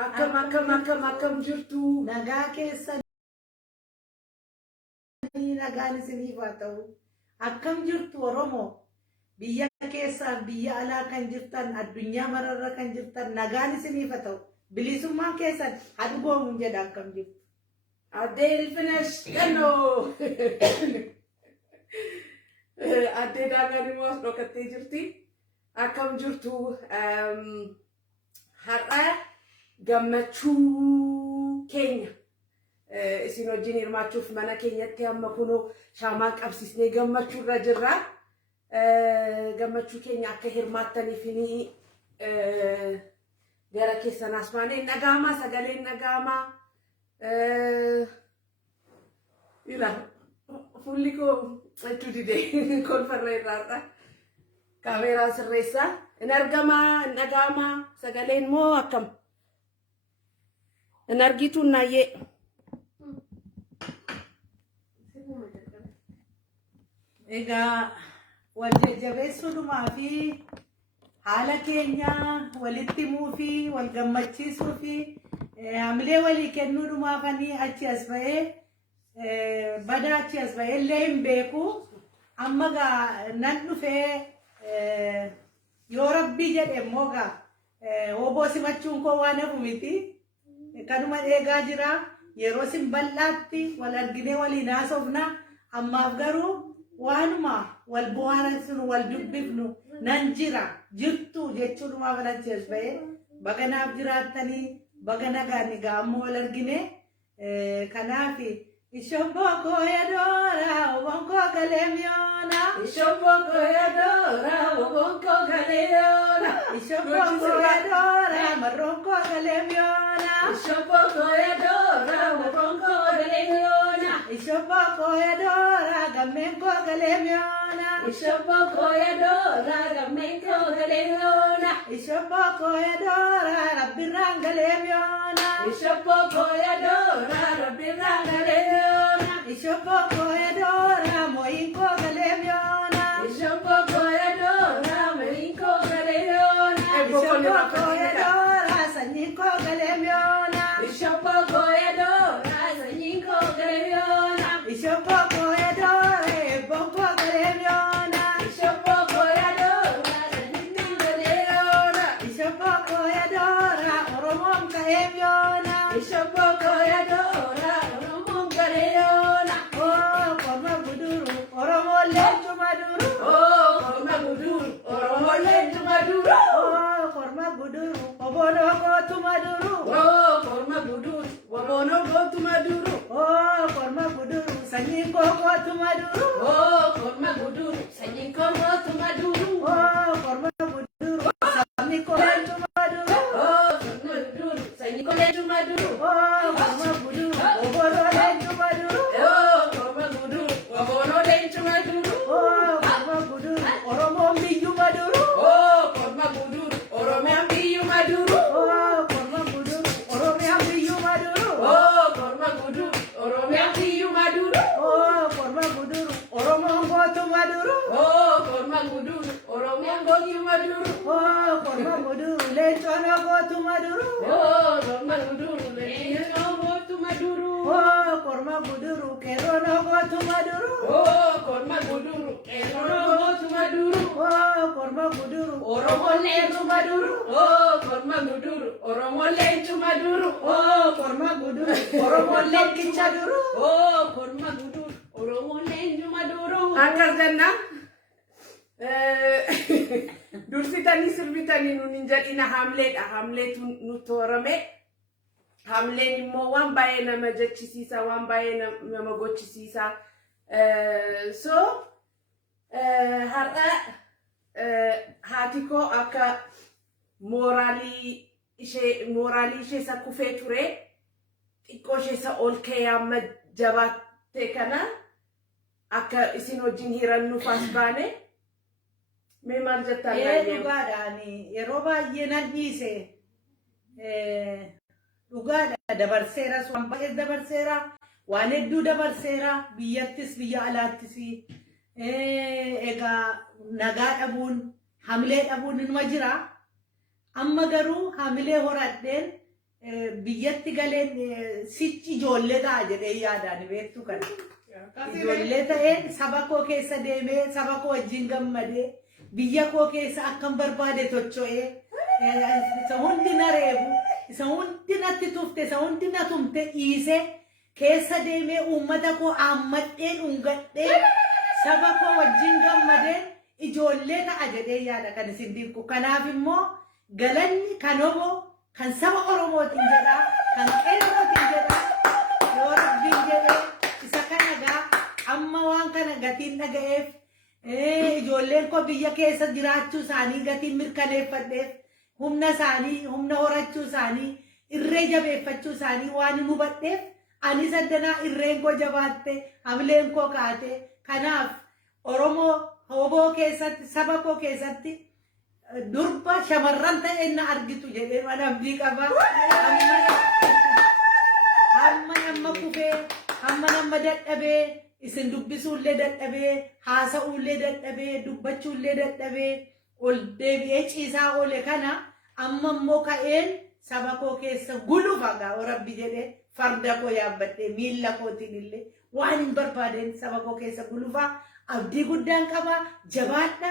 akkam jirtu. Nagaa keessanii nagaan isiniif haa ta'u. Akkam jirtu Oromoo. Biyya keessaa biyya alaa kan jirtan addunyaa mararra kan jirtan nagaan isiniif haa ta'u. Bilisummaan keessan hadhugoomuun jedha akkam jirtu. Addee Ilfinesh Kannoo. Addee Daangaan immoo as dhokattee jirti. Akkam jirtu. Har'a gammachuu keenya isin wajjin hirmaachuuf mana keenyatti amma kunoo shaamaa qabsiisnee gammachuurra jirra. Gammachuu keenya akka hirmaattaniif gara keessan asmaanee nagaamaa sagaleen nagaamaa ila fulli koo jechuu didee kolfarra irraadha. Kaameeraa sirreessaa in argamaa in nagaamaa sagaleen moo akkam in argitu naayyee. Egaa wal jajjabeessuudhumaa fi haala keenya walitti himuu fi wal gammachiisuu fi hamilee walii kennuudhumaafanii achi as ba'ee bada achi as ba'ee illee hin beeku. Amma gaa nan dhufee yoo rabbii jedhe immoo gaa oboo simachuun koo waan hafu miti. Kanuma eegaa jira yeroo sin bal'aatti wal arginee waliin haasofna. Ammaaf garuu waanuma wal bohaarsinu wal dubbifnu nan jira jirtu jechuudhumaa achi as ba'ee baganaaf jiraattanii baga nagaan egaa ammoo wal argine. Kanaaf Ishoboko yadora obonko galemiona. Ishoboko yadora obonko galemiona. Ishoboko yadora maronko galemiona. Ishoboko yadora obonko galemiona. Ishoboko yadora gamenko galemiona. Ishoboko yadora gamenko galemiona. Ishoboko yadora rabbiran galemiona. Ishoboko yadora rabbiran galemiona. Ishoboko yadora moinko galemiona. Ishoboko yadora moinko galemiona. Ishoboko yadora sanyinko galemiona. Ishoboko yadora sanyinko galemiona. Ishoboko yadora bonko galemiona. Ishoboko yadora sanyinko galemiona. Ishoboko yadora oromon galemiona. Ishoboko yadora oromon galemiona. Oh korma guduru oromo lenju maduru. Oh korma guduru oromo lenju maduru. Oh korma guduru obono gotu maduru. Oh korma guduru obono gotu maduru. Oh korma guduru sanyinko gotu maduru. Oh korma guduru sanyinko gotu maduru. Oh korma guduru samiko lenju maduru. Oh korma guduru sanyinko lenju maduru. Oh korma guduru obono lenju maduru. Oh korma guduru obono lenju maduru. Oh korma guduru oromo biyu maduru. Oh korma guduru oromiyan biyyu maduru. Oh korma guduru oromiya biyu maduru. Oh korma guduru oromiyan biyyu maduru. Oh korma guduru oromo gotu maduru. Oh korma guduru oromiyan gotu maduru. Oh korma guduru lenjono gotu maduru. Oh korma guduru lenjono gotu maduru. Oh korma guduru kerono gotu maduru. Oh korma guduru kerono gotu maduru. Oh korma guduru Oromo lenju maduru. Oh korma guduru oromo lenju maduru. Oh korma guduru oromo lenkicha duru. Oh korma guduru oromo lenju maduru. Akkas jenna. Dursitanii sirbitanii nun hin jedhina hamleedha. Hamleetu nutti horame. Hamleen immoo waan baay'ee nama jechisiisa, waan baay'ee nama gochisiisa. So har'a haati koo akka mooraalii ishee isa kufee ture xiqqoo ishee isa ol ka'ee amma jabaatte kana akka isin wajjin hirannuuf as baane. Mee maal jettaa yaadne? Dhugaadhaani yeroo baay'ee nan dhiise. Dhugaadha dabarseera waan baay'ee dabarseera waan hedduu dabarseera biyyattis biyya alaattis. Egaa nagaa dhabuun hamilee dhabuun inuma jira. Amma garuu hamilee horadheen biyyatti galeen sichi ijoollee ta'a jedhee yaadaan beektu kana. Ijoollee ta'een saba koo keessa deemee saba koo wajjin gammadee biyya koo keessa akkan barbaade tocho'ee isa hundi na reebu isa hundi natti tufte isa hundi na tumte dhiisee keessa deemee uummata koo aammadhee dhungadhee saba koo wajjin gammadee ijoollee ta'a jedhee yaada kan isin dinqu. Kanaaf immoo galanni kan oboo kan saba Oromootiin jedhaa kan qeerrootiin jedhaa yoo rabbiin jedhee isa kana gaa amma waan kana gatiin dhaga'eef ijoolleen koo biyya keessa jiraachuu isaanii gatiin mirkaneeffadheef humna isaanii humna horachuu isaanii irree jabeeffachuu isaanii waan hubadheef ani saddanaa irreen koo jabaatte hamileen koo kaate. Kanaaf Oromoo oboo keessatti saba koo keessatti durba shamarran ta'e na argitu jedhee mana abdii qaba. Amma nama kufee amma nama dadhabee isin dubbisuullee dadhabee haasa'uullee dadhabee dubbachuullee dadhabee ol deebi'ee ciisaa oole kana amma immoo ka'een saba koo keessa gulufa gaa rabbi jedhee farda koo yaabbadhee miilla kootiin illee waan hin barbaadeen saba koo keessa gulufa abdii guddaan qaba. Jabaadha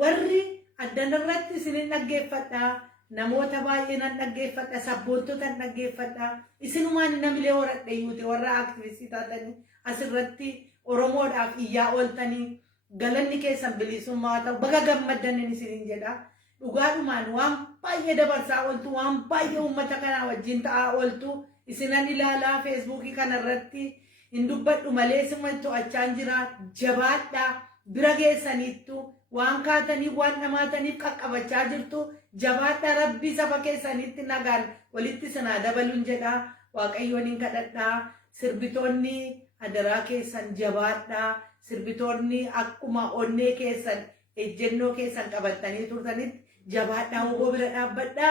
warri addanarratti isinin dhaggeeffadha. Namoota baay'een dhaggeeffadha. Sabboontota dhaggeeffadha. Isinumaan namilee horadhe yuute warra aktivistii taatanii asirratti Oromoodhaaf iyyaa ooltanii galanni keessan bilisummaa ta'u baga gammaddanin isinin jedha. Dhugaadhumaan waan baay'ee dabarsaa ooltu waan baay'ee uummata kanaa wajjin ta'aa ooltu isinan ilaalaa feesbuukii kanarratti hin dubbadhu malee siman to'achaan jira. Jabaadha bira geessaniittu waan kaatanii waan dhamaataniif qaqqabachaa jirtu. Jabaadha rabbi saba keessanitti nagaan walitti sanaa dabaluun jedha. Waaqayyoon hin kadhadhaa. Sirbitoonni adaraa keessan jabaadha. Sirbitoonni akkuma onnee keessan ejjennoo keessan qabatanii turtanitti jabaadha. Oboo bira dhaabbadha.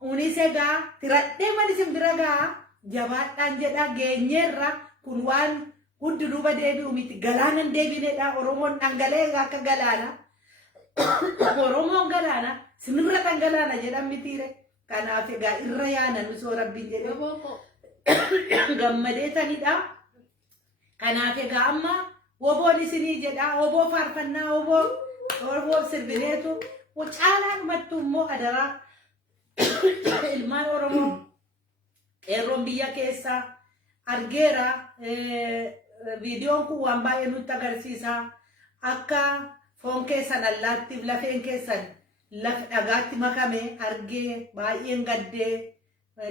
Unis egaa tiradhee manisin bira gaa jabaadhaan jedha. Geenyeerra kun waan hundi duuba deebi'u miti. Galaanan deebinedha. Oromoon dhangala'ee akka galaana. Oromoon galaana simirra dhangalaana jedhan mitiire. Kanaaf egaa irra yaanan osoo rabbiin jedhee gammadeetanidha. Kanaaf egaa amma woboon isinii jedha. Woboo faarfannaa woboo sirbineetu caalaalumatti immoo adaraa ilmaan Oromoo qeerroon biyya keessa argeera. Viidiyoon kun waan baay'ee nutti agarsiisa. Akka foon keessan allaattiif lafeen keessan lafa dhagaatti makame argee baay'een gaddee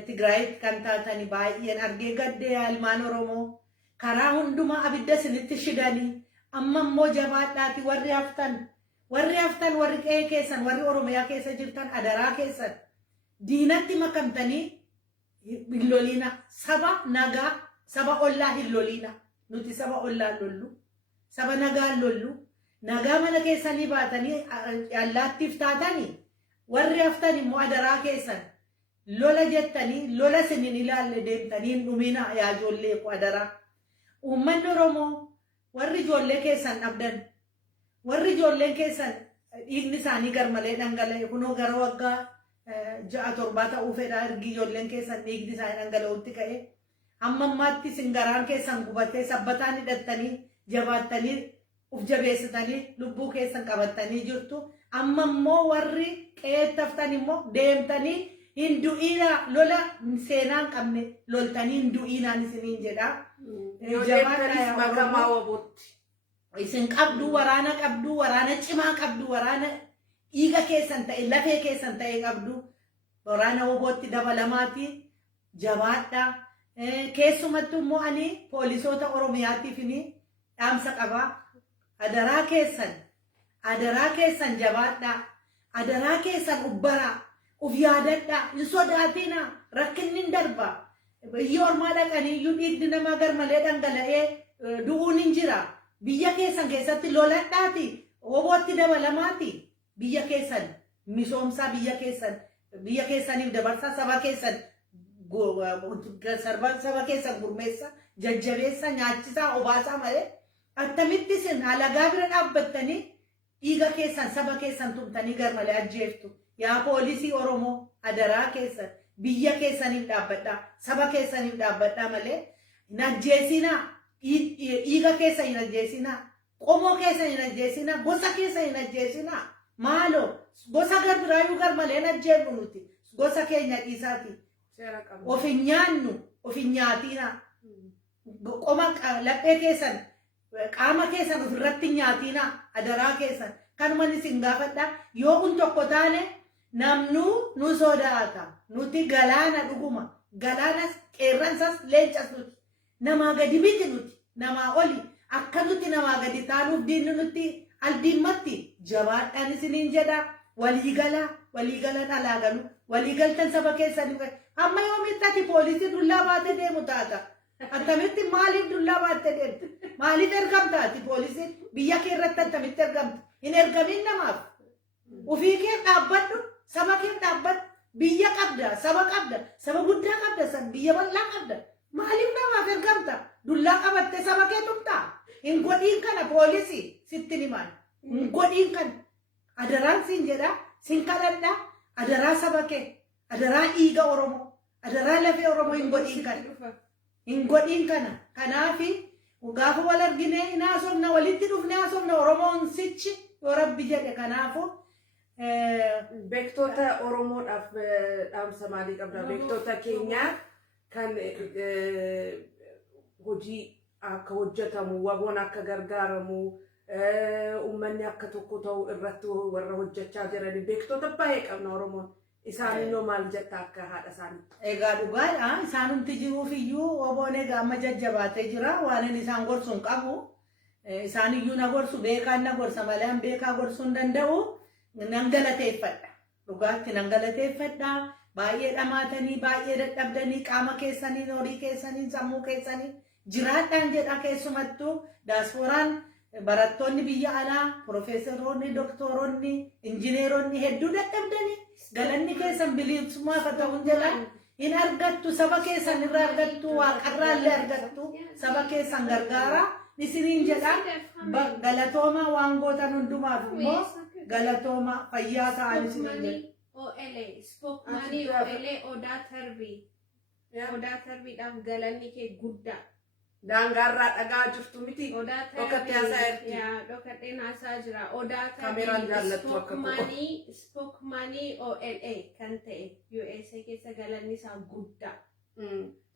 Tigraayitti kan taatani baay'een argee gaddee ilmaan Oromoo karaa hundumaa abidda isinitti shidanii amma immoo jabaadhaati warri haftan warri qe'ee keessan warri Oromiyaa keessa jirtan adaraa keessan diinatti makamtanii hin loliina. Saba nagaa saba ollaa hin loliina. Nuti saba ollaa lollu saba nagaa lollu. Nagaa mana keessanii baatanii allaattiif taatanii warri haftan immoo adaraa keessan lola jettanii lola sinin ilaalle deemtanii hin dhumina yaa ijoollee koo adaraa. Uummanni Oromoo warri ijoollee keessan dhabdan warri ijoolleen keessan dhiigni isaanii garmalee dhangala'e kunoo gara waggaa 6-7 ta'uu fedha ergi ijoolleen keessan dhiigni isaanii dhangala'utti ka'e hamma ammaatti singaraan keessan gubatee sabbataan hidhattanii jabaattanii uf jabeessitanii lubbuu keessan qabattanii jirtu. Amma immoo warri qe'eetti haftan immoo deemtanii hin du'iina lola seenaan qabne loltanii hin du'iinaan isiniin jedha. Isin qabdu waraana cimaa qabdu waraana dhiiga keessan ta'e lafee keessan ta'e qabdu waraana wobootti dabalamaati. Jabaadha. Keessumattuu immoo ani poolisoota Oromiyaatiif dhaamsa qaba. Adaraa keessan jabaadha. Adaraa keessan ubbaraa uf yaadadha. Hin sodaatina rakkinni hin darba. Biyya ormaa dhaqanii iyyuu dhiigni namaa garmalee dhangala'ee du'uun hin jira. Biyya keessan keessatti loladhaati. Wobootti dabalamaati. Biyya keessan misoomsaa biyya keessaniif dabarsaa saba keessan saba keessan gurmeessa jajjabeessa nyaachisaa obaasaa malee attamitti isin alagaa bira dhaabbattanii dhiiga keessan saba keessan tumtanii garmalee ajjeeftu. Yaa poolisii Oromoo adaraa keessan biyya keessaniif dhaabbadhaa saba keessaniif dhaabbadhaa malee hin ajjeesinaa dhiiga keessa hin ajjeesinaa qomoo keessa hin ajjeesinaa gosa keessa hin ajjeesinaa maaloo gosa gar biraayyuu gar malee hin ajjeefnu nuti gosa keenya dhiisaati of hin nyaannu of hin nyaatinaa qoma laphee keessan qaama keessan ofirratti nyaatinaa adaraa keessan kanuman isin gaafadha yoo kun tokko taane namnu nu sodaata nuti galaana dhuguma galaanas qeerransas leencas nuti namaa gadi miti nuti namaa oli akka nuti namaa gadi taanuuf diinni nuti aldiimmatti jabaadhaan isiniin jedha waliigala dhalaa galu waliigaltan saba keessanii amma yoomitti ati poolisii dullaa baatee deemu taata attamitti maaliif dullaa baattee deemtu maaliif ergamta ati poolisiin biyya kee irratti attamitti ergamtu hin ergamin namaaf ufii kee dhaabbadhu saba kee dhaabbadhu biyya qabda saba guddaa qabda san biyya bal'aa qabda maaliif namaaf ergamta dullaa qabattee saba kee tumtaa hin godhiin kana poolisii sitti himaan hin godhiin kana adaraan siin jedha siin kadhadha adaraa saba kee adaraa dhiiga oromoo adaraa lafee oromoo hin godhiin kana kanaafi gaafa wal argine hin haasofna walitti dhufne haasofna oromoon sichi yoo rabbi jedhe kanaafu beektoota oromoodhaaf dhaamsa maalii qabda beektoota keenyaa kan hojii akka hojjetamu waboon akka gargaaramu uummanni akka tokko ta'u irratti warra hojjechaa jiran beektoota baay'ee qabna oromoon isaan immoo maal jetta akka haadha isaanii egaa dhugaadha isaanumti jiruuf iyyuu waboon egaa amma jajjabaatee jira waan inni isaan gorsuun qabu isaan iyyuu na gorsu beekaan na gorsa malee an beekaa gorsuu hin danda'u nan galateeffadha dhugaatti nan galateeffadha baay'ee dhamaatanii baay'ee dadhabdanii qaama keessanii horii keessanii sammuu keessanii jiraadhaan jedha keessumattuu daaspooraan barattoonni biyya alaa profeesaroonni doktoroonni injineeronni hedduu dadhabdanii galanni keessan bilisummaa fata'uun jedha in argattu saba keessan irraa argattu waaqarraa illee argattu saba keessan gargaara isiniin jedha galatooma waan gootan hundumaaf immoo galatooma fayyaa ta'an isiniin jedha. OLA spokesman OLA Odaa Tarbiidhaaf galanni kee guddaa. Daangaarraa dhagaa jirtu miti. Odaa Dhokatee haasaa jirti. dhokatteen haasaa jira. Odaa Kaameraan jaallattu akka spokesmanii OLA kan ta'e USA keessa galanni isaa guddaa.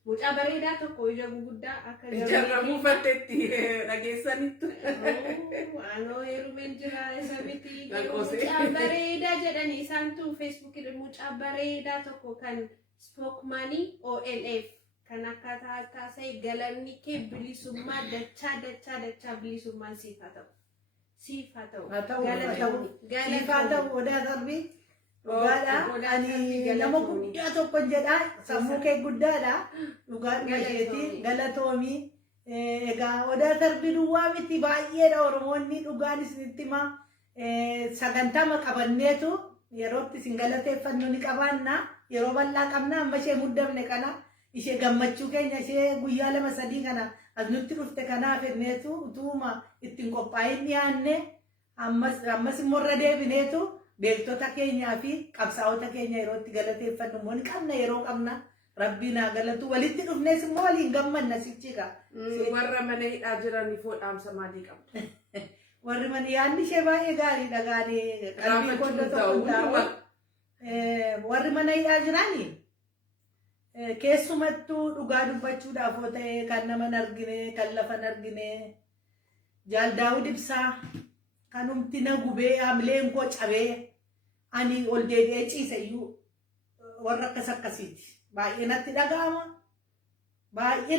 Mucaa bareedaa tokko ija guguddaa akka jarramuu fatteetti dhageessanitti. Waanoo heerumeen jira isa miti. Mucaa bareedaa jedhanii isaantu feesbuukii mucaa bareedaa tokko kan spokesmanii OLF kan akkaataa taasise galanni kee bilisummaa dachaa bilisummaan siif haa ta'u. Siif haa ta'u. Siif haa ta'u Odaa Tarbii. Dhugaadha ani nama guddaa tokko jedha sammuu kee guddaadha dhugaadhuma isheeti galatoomii egaa Odaa Tarbii duwwaa miti baay'eedha oromoonni dhugaan isinitti hima sagantaa qabanneetu yerootti isin galateeffannu ni qabaanna yeroo bal'aa qabna amma ishee muddamne kana ishee gammachuu keenya ishee guyyaa 2-3 kana as nutti dhufte kanaaf enneetu utuuma ittiin qophaa'in dhiyaanne ammas immoo irra deebineetu beektota keenyaa fi qabsaa'ota keenya yerootti galateeffannu immoo ni qabna yeroo qabna rabbiin haa galatu walitti dhufnees immoo waliin gammanna sichiga warra mana hidhaa jiraniif dhaamsa maalii qabda? Warri mana yaadni ishee baay'ee gaariidha gaarii qalbii qooda tokko taa'u warri mana hidhaa jiranii keessumattuu dhugaa dubbachuudhaaf yoo ta'e kan nama hin argine kan lafa hin argine Jaal Daawud Ibsaa kanumti na gubee amleen koo cabee ani ol deebi'ee ciise iyyuu warra akkas akkasiiti baay'ee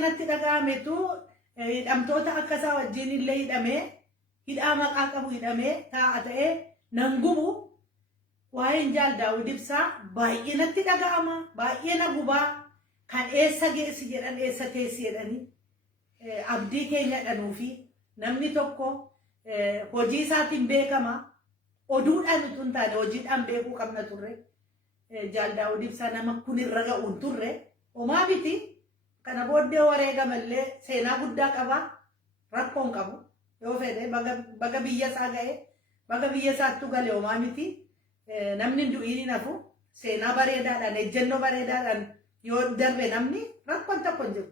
natti dhaga'ametu hidhamtoota akkasaa wajjin illee hidhaa maqaa qabu hidhamee taa'a ta'ee nan gubu waa'een Jaal Daawud Ibsaa baay'ee natti dhaga'ama baay'ee na gubaa kan eessa geessi jedhan eessa teessi jedhanii abdii keenya dhanuufi namni tokko hojii isaatiin beekama oduudhaan utuu hin taane hojiidhaan beekuu qabna turre Jaal Daawud Ibsaa nama kun irra ga'uun turre homaa miti kana booddee wareegamallee seenaa guddaa qaba rakkoon qabu yoo fedhe baga biyya isaa ga'e baga biyya isaattu gale homaa miti namni du'iin hin hafu seenaa bareedaadhaan ejjennoo bareedaadhaan yoo darbe namni rakkoon tokko hin jiru.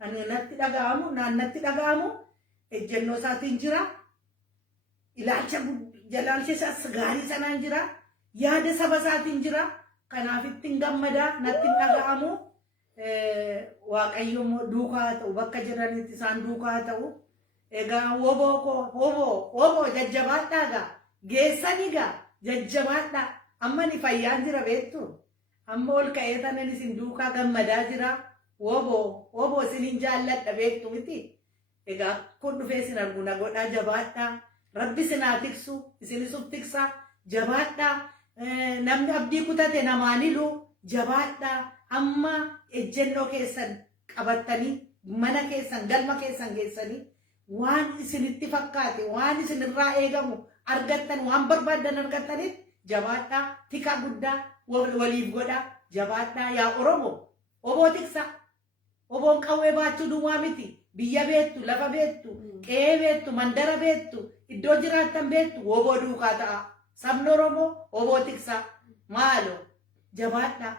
Ani natti dhaga'amu naannatti dhaga'amu ejjennoo isaatiin jira. Ilaalcha isaas gaarii sanaan jira. Yaada saba isaatiin jira. Kanaaf ittiin gammadaa natti hin dhaga'amu. Waaqayyo duukaa ta'u bakka jiranitti isaan duukaa ta'u. Egaa woboo jajjabaadhaa gaa geessanii gaa jajjabaadhaa amma ni fayyaan jira beektu amma ol ka'ee tanan isin duukaa gammadaa jira woboo isinin jaalladha beektu miti egaa kun dhufee isin argu na godhaa jabaadhaa rabbi isinaa tiksu isinisuf tiksa jabaadhaa namni abdii kutate namaanilu jabaadhaa amma ejjennoo keessan qabattanii mana keessan galma keessan geessanii waan isinitti fakkaate waan isinirraa eegamu argattan waan barbaadan argattaniif jabaadhaa tika guddaa waliif godhaa jabaadhaa yaa Oromoo oboo tiksa oboon qawwee baachuu duwwaa miti biyya beektu lafa beektu qe'ee beektu mandara beektu iddoo jiraattan beektu oboo duukaa ta'a sabni Oromoo oboo tiksa maalo jabaadhaa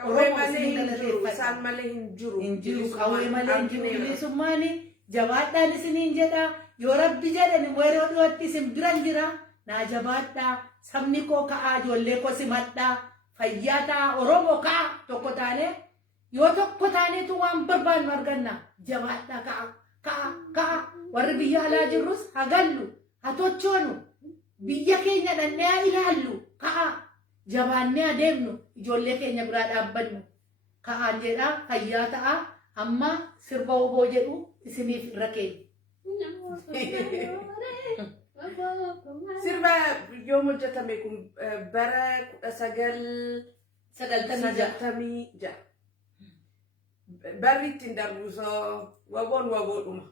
qawwee malee hin jiru isaan malee hin jiru qawwee malee hin jiru bilisummaani jabaadhaan isiniin jedha yoo rabbi jedhan yeroo dhiyootti isin biran jira naa jabaadhaa sabni koo ka'aa ijoollee koo simadhaa fayyaa ta'a Oromoo ka'a tokko taane yoo tokko taaneetu waan barbaannu arganna jabaadhaa ka'a warri biyya alaa jirrus hagallu hatochoonu biyya keenya dhannee ilaallu ka'a jabaannee adeemnu ijoollee keenya biraa dhaabbannu ka'aan jedha fayyaa ta'a amma sirba woboo jedhu isiniif irra keenya. Sirba yoom hojjetame kun bara 1996 barri ittiin darbu soo woboon woboodhuma.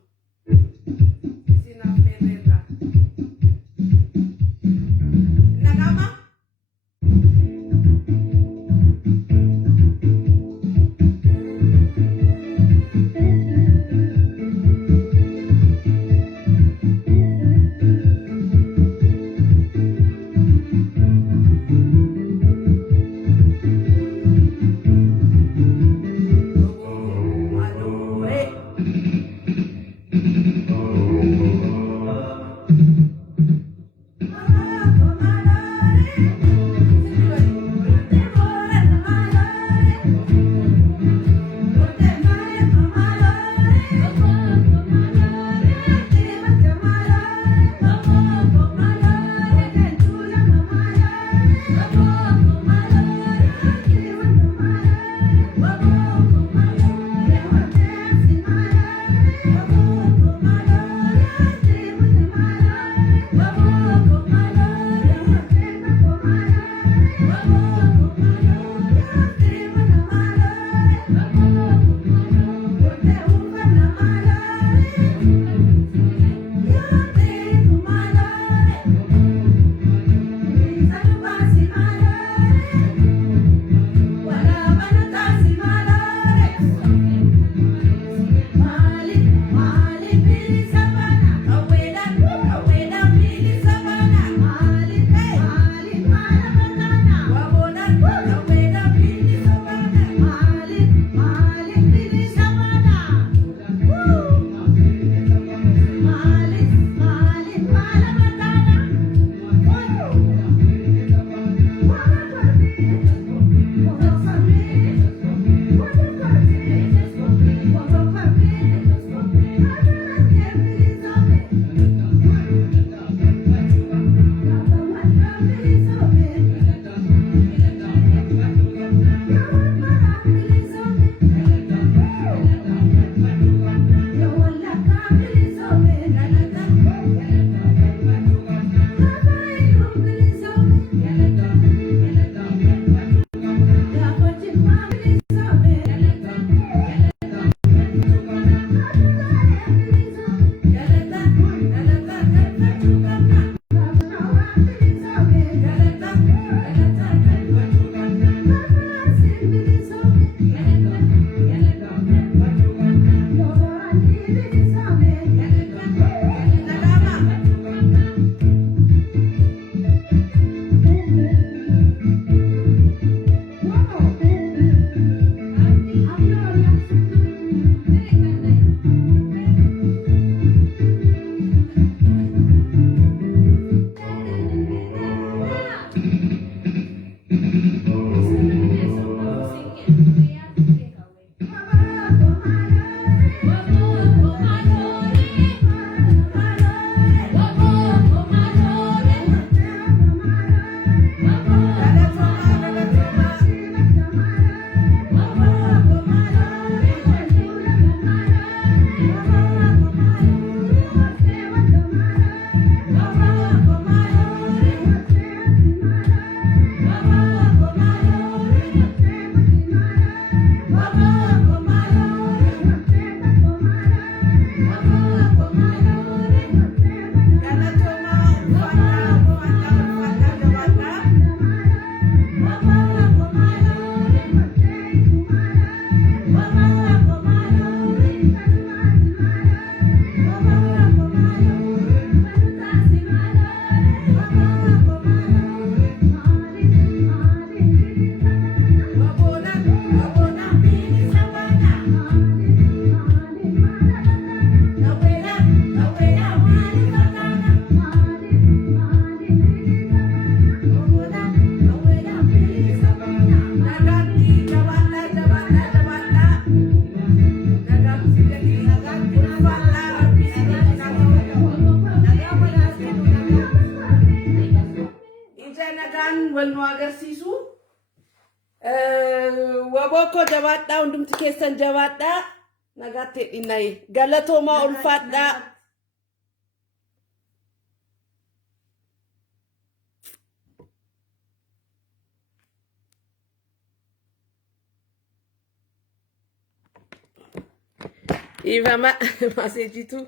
wal nu agarsiisu waboko jabaadhaa hundumti keessan jabaadhaa nagaatti dhinnay galatoomaa ulfaadhaa Iva ma sejitu